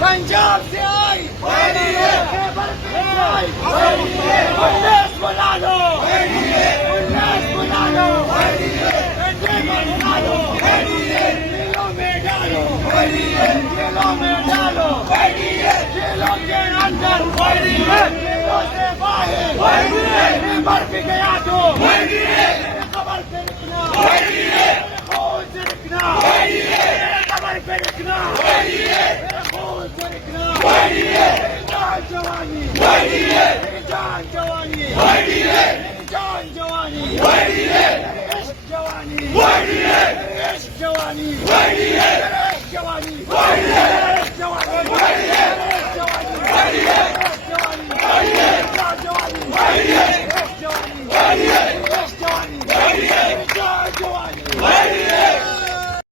पंजाब से आई खैबर से आई उन्नीस बुला लो उन्नीस बुला लो बुला लो जेलों में डालो जेलों में डालो जेलों के अंदर जेलों से बाहर मर भी गया तो खबर पे लिखना खोज से लिखना खबर पे लिखना जान जवानी जान जवानी जान जवानी जवानी जवानी